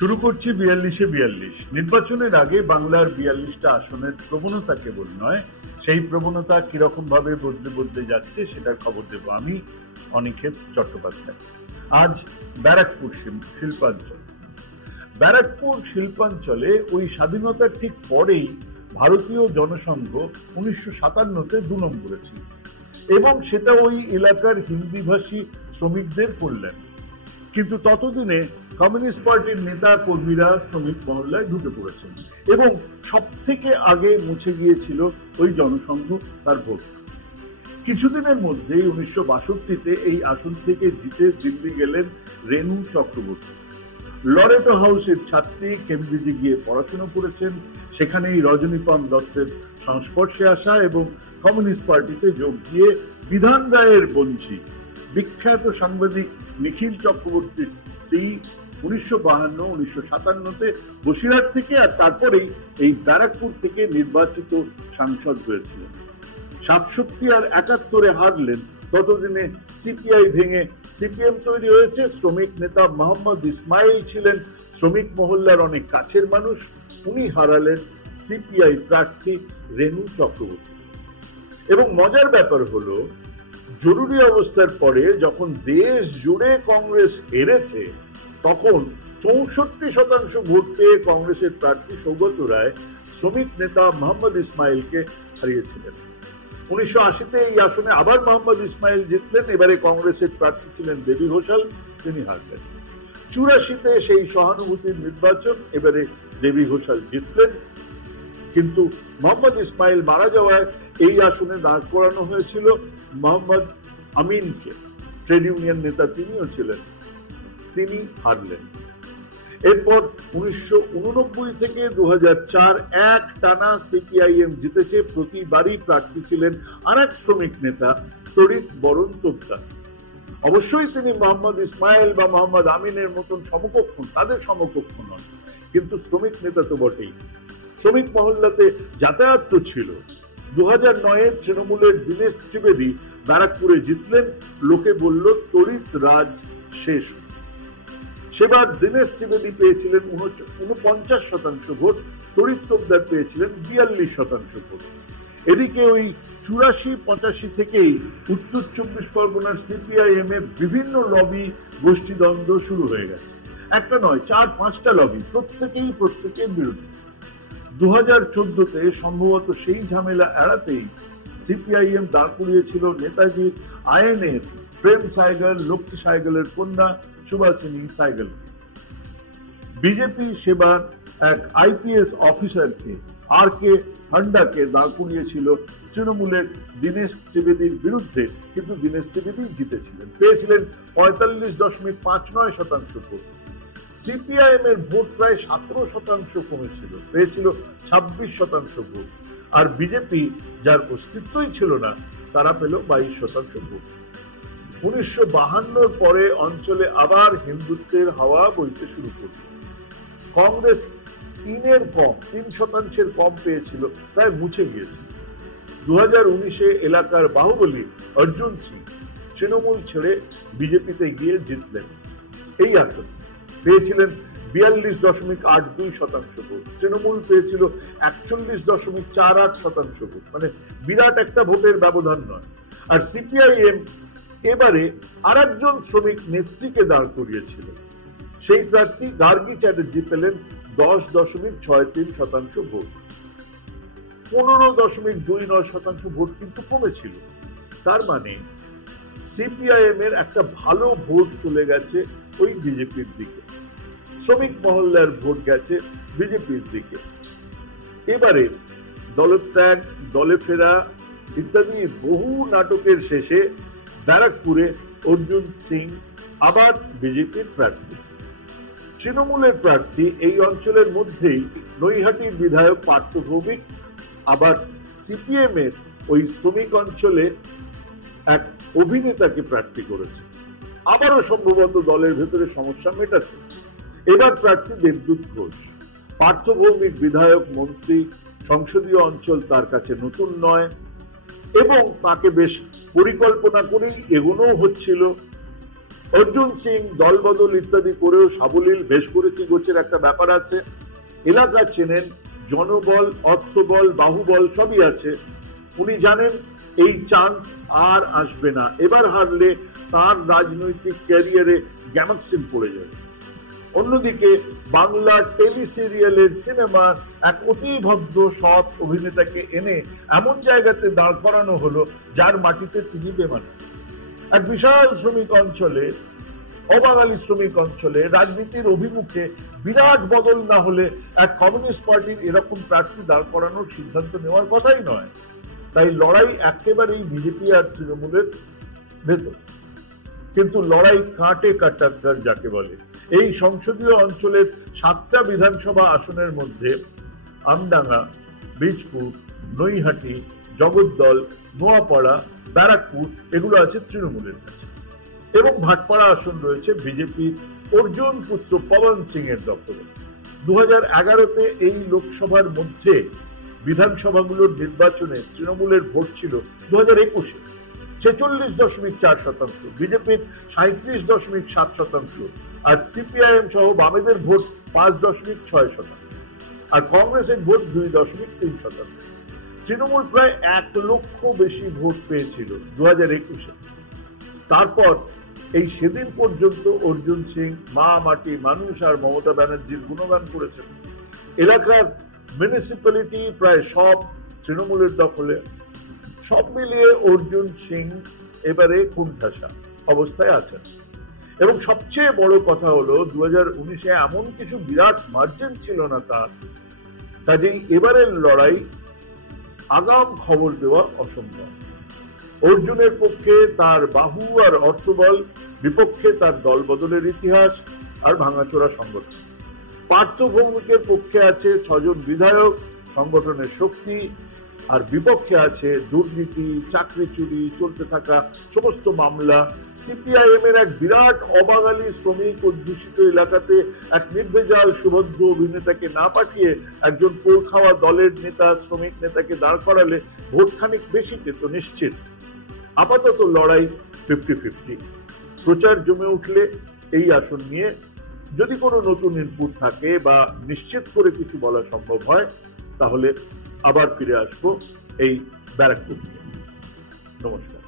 শুরু করছি ৪২-এ ৪২। নির্বাচনের আগে বাংলার ৪২টা আসনের প্রবণতা কেবল নয়, সেই প্রবণতা কিরকম ভাবে বদলে বদলে যাচ্ছে সেটার খবর দেব আমি, অনিকেত চট্টোপাধ্যায়। আজ ব্যারাকপুর শিল্পাঞ্চল। ব্যারাকপুর শিল্পাঞ্চলে ওই স্বাধীনতার ঠিক পরেই ভারতীয় জনসংঘ ১৯৫৭-তে ২ নম্বরে ছিল, এবং সেটা ওই এলাকার হিন্দিভাষী শ্রমিকদের কল্যাণে। কিন্তু ততদিনে কমিউনিস্ট পার্টির নেতা কর্মীরা শ্রমিক মহল্লায় ঢুকে পড়েছেন এবং সব থেকে আগে মুছে গিয়েছিল ওই জনসংঘ তার ভোট। কিছুদিনের মধ্যেই ১৯৬২-তে এই আসন থেকে জিতে দিল্লি গেলেন রেণু চক্রবর্তী। লরেটো হাউসের ছাত্রী, কেমব্রিজে গিয়ে পড়াশোনা করেছেন, সেখানেই রজনীকান্ত দত্তের সংস্পর্শে আসা এবং কমিউনিস্ট পার্টিতে যোগ দিয়ে বিধান রায়ের বঞ্চি বিখ্যাত সাংবাদিক নিখিল চক্রবর্তীর স্ত্রী ১৯৫২-১৯৫৭-তে বসিরহাট থেকে আর তারপরেই এই ব্যারাকপুর থেকে নির্বাচিত সাংসদ হয়েছিলেন। ৬৭ আর ৭১-এ হারলেন। ততদিনে সিপিআই ভেঙে সিপিএম তৈরি হয়েছে। শ্রমিক নেতা মোহাম্মদ ইসমাইল ছিলেন শ্রমিক মহল্লার অনেক কাছের মানুষ। উনি হারালেন সিপিআই প্রার্থী রেণু চক্রবর্তী। এবং মজার ব্যাপার হলো, জরুরি অবস্থার পরে যখন দেশ জুড়ে কংগ্রেস হেরেছে, তখন ৬৪% ভোট পেয়ে কংগ্রেসের প্রার্থী সৌগত রায় শ্রমিক নেতা মোহাম্মদ ইসমাইলকে হারিয়েছিলেন। ১৯৮০-তে এই আসনে আবার মোহাম্মদ ইসমাইল জিতলেন। এবারে কংগ্রেসের প্রার্থী ছিলেন দেবী ঘোষাল, তিনি হারলেন। ৮৪-তে সেই সহানুভূতির নির্বাচন, এবারে দেবী ঘোষাল জিতলেন। কিন্তু মোহাম্মদ ইসমাইল মারা যাওয়ায় এই আসনে দাঁড় করানো হয়েছিল মোহাম্মদ আমিনকে। ট্রেড ইউনিয়ন নেতা তিনিও ছিলেন, তিনি হারলেন। এরপর ১৯৮৯ থেকে ২০০৪ এক টানা সিপিআইএম জিতেছে। প্রতিবারই প্রার্থী ছিলেন আরেক শ্রমিক নেতা তড়িৎ বরণ তোপদার। অবশ্যই তিনি মোহাম্মদ ইসমাইল বা মোহাম্মদ আমিনের মতন সমকক্ষ, তাদের সমকক্ষ নন, কিন্তু শ্রমিক নেতা তো বটেই। শ্রমিক মহল্লাতে যাতায়াত তো ছিল। ২০০৯-এ তৃণমূলের দীনেশ ত্রিবেদী ব্যারাকপুরে জিতলেন। লোকে বলল তড়িৎ রাজ শেষ। সেবার দীনেশ ত্রিবেদী পেয়েছিলেন ৪৯% ভোট, তড়িৎ তোপদার পেয়েছিলেন ৪২% ভোট। এদিকে ওই ৮৪-৮৫ থেকেই উত্তর ২৪ পরগনার সিপিআইএম এর বিভিন্ন লবি গোষ্ঠীদ্বন্দ্ব শুরু হয়ে গেছে। একটা নয়, ৪-৫টা লবি, প্রত্যেকের বিরুদ্ধে। ২০১৪-তে সম্ভবত সেই ঝামেলা এড়াতেই সিপিআইএম দাঁড় করিয়েছিল নেতাজির আইনের প্রেম সাইগল, লক্ষ্মী সাইগলের কন্যা সুভাষিনী সাইগলকে। বিজেপি সেবার এক আইপিএস অফিসারকে, আর কে হান্ডাকে দাঁড় করিয়েছিল তৃণমূলের দীনেশ ত্রিবেদীর বিরুদ্ধে, কিন্তু দীনেশ ত্রিবেদী জিতেছিলেন, পেয়েছিলেন ৪৫.৫৯% ভোট। সিপিআইএম এর ভোট প্রায় ১৭% কমেছিল, পেয়েছিল ২৬% ভোট। আর বিজেপি, যার অস্তিত্বই ছিল না, তারা পেল ২২% ভোট। ১৯৫২-র পরে অঞ্চলে আবার হিন্দুত্বের হাওয়া বইতে শুরু করল। কংগ্রেস ৩% কম পেয়েছিল, প্রায় মুছে গিয়েছিল। ২০১৯-এ এলাকার বাহুবলী অর্জুন সিং তৃণমূল ছেড়ে বিজেপিতে গিয়ে জিতলেন। এই আসন পেয়েছিলেন ৪২.৮২% ভোট। তৃণমূল পেয়েছিল ৪১.৪৮% ভোট, মানে বিরাট একটা ভোটের ব্যবধান নয়। আর সিপিআইএম এবারে আরেকজন শ্রমিক নেত্রীকে দাঁড় করিয়েছিল। সেই প্রার্থী গার্গী চ্যাটার্জি পেলেন ১০.৬৩% ভোট। ১৫.২৯% ভোট কিন্তু কমেছিল। তার মানে সিপিআইএম এর একটা ভালো ভোট চলে গেছে ওই বিজেপির দিকে, শ্রমিক মহল্লার ভোট গেছে বিজেপির দিকে। এবারে দলত্যাগ, দলে ফেরা ইত্যাদি বহু নাটকের শেষে ব্যারাকপুরে অর্জুন সিং আবার বিজেপির প্রার্থী। তৃণমূলের প্রার্থী এই অঞ্চলের মধ্যেই নৈহাটির বিধায়ক পার্থ ভৌমিক, আবার সিপিএম এর ওই শ্রমিক অঞ্চলে এক অভিনেতাকে প্রার্থী করেছে। আবারও সম্ভবত দলের ভেতরে সমস্যা মেটাতে এবার প্রার্থী দেবদূত ঘোষ। পার্থ ভৌমিক বিধায়ক, মন্ত্রী, সংসদীয় অঞ্চল তার কাছে নতুন নয় এবং তাকে বেশ পরিকল্পনা করেই এগোনো হচ্ছিল। অর্জুন সিং দলবদল ইত্যাদি করেও সাবলীল, বেশ করেছি গোছের একটা ব্যাপার আছে, এলাকা চেনেন, জনবল, অর্থবল, বাহুবল সবই আছে। উনি জানেন এই চান্স আর আসবে না, এবার হারলে তার রাজনৈতিক ক্যারিয়ারে গ্যামাক্সিন পড়ে যাবে। অন্যদিকে বাংলা টেলি সিরিয়ালের সিনেমা এক অতি ভদ্র সৎ অভিনেতাকে এনে এমন জায়গাতে দাঁড় করানো হলো যার মাটিতে তিনি বেমানান। এক বিশাল শ্রমিক অঞ্চলে, অবাঙালি শ্রমিক অঞ্চলে রাজনীতির অভিমুখে বিরাট বদল না হলে এক কমিউনিস্ট পার্টির এরকম প্রার্থী দাঁড় করানোর সিদ্ধান্ত নেওয়ার কথাই নয়। তাই লড়াই একেবারেই বিজেপি আর তৃণমূলের ভেতর, কিন্তু লড়াই কাটে কাটার যাকে বলে। এই সংসদীয় অঞ্চলের 7টা বিধানসভা আসনের মধ্যে আমডাঙ্গা, বীজপুর, নৈহাটি, জগদ্দল, নোয়াপাড়া, ব্যারাকপুর এগুলো আছে তৃণমূলের কাছে, এবং ভাটপাড়া আসন রয়েছে বিজেপির অর্জুন পুত্র পবন সিং এর দখলে। 2011-তে এই লোকসভার মধ্যে বিধানসভাগুলোর নির্বাচনে তৃণমূলের ভোট ছিল 2021-এ 46.4%, বিজেপির 37.7%, আর সিপিআইএম সহ বামেদের ভোট 5.6%, আর কংগ্রেসের ভোট 2.3%। তৃণমূল প্রায় 1 লক্ষ বেশি ভোট পেয়েছিল 2021-এ। তারপর এই সেদিন পর্যন্ত অর্জুন সিং মা, মাটি, মানুষ আর মমতা ব্যানার্জির গুণগান করেছেন। এলাকার মিউনিসিপ্যালিটি প্রায় সব তৃণমূলের দখলে। সব মিলিয়ে অর্জুন সিং এবারে কোণঠাসা অবস্থায় আছেন। এবং সবচেয়ে বড় কথা হলো 2019-এ এমন কিছু বিরাট মার্জিন ছিল না তার, কাজেই এবারের লড়াই আগাম খবর দেওয়া অসম্ভব। অর্জুনের পক্ষে তার বাহু আর অর্থবল, বিপক্ষে তার দলবদলের ইতিহাস আর ভাঙাচোরা সংগঠন। পার্থ ভৌমিকের পক্ষে আছে 6 জন বিধায়ক, সংগঠনের শক্তি, আর বিপক্ষে আছে দুর্নীতি, চাকরি চুরি, চলতে থাকা সমস্ত মামলা। সিপিআইএম এর এক বিরাট অবাঙালি শ্রমিক অধ্যুষিত এলাকাতে এক নির্ভেজাল সুভদ্র অভিনেতাকে না পাঠিয়ে একজন পোড় খাওয়া দলের নেতা, শ্রমিক নেতাকে দাঁড় করালে ভোট খানিক বেশি পেত নিশ্চিত। আপাতত লড়াই 50-50। প্রচার জমে উঠলে এই আসন নিয়ে যদি কোনো নতুন ইনপুট থাকে বা নিশ্চিত করে কিছু বলা সম্ভব হয়, তাহলে আবার ফিরে আসবো এই ব্যারাকপুর। নমস্কার।